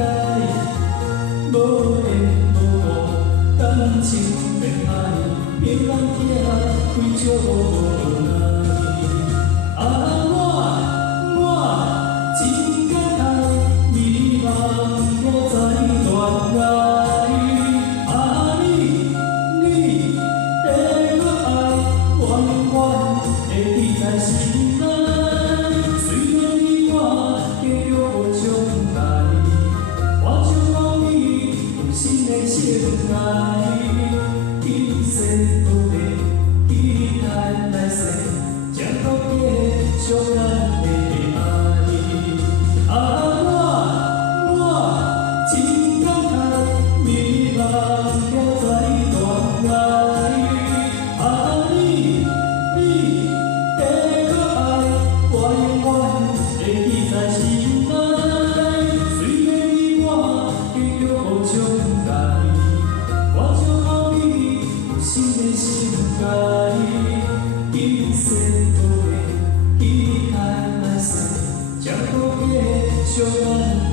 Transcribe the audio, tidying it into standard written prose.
开，无缘无故，感情变歹，平安起来，开笑无奈。我真感慨，美梦不再断来。你的可爱，我永远会记在心内。虽然你我继续无相爱，我将予你有新的情爱。今世不变，期待来世，才可继续咱的爱。我真感慨，美梦不再断来。你的可爱，我永远会记在心内。虽然你我继续无相爱，我将予你有新的心解。今世不变，期待来世，才可继续咱。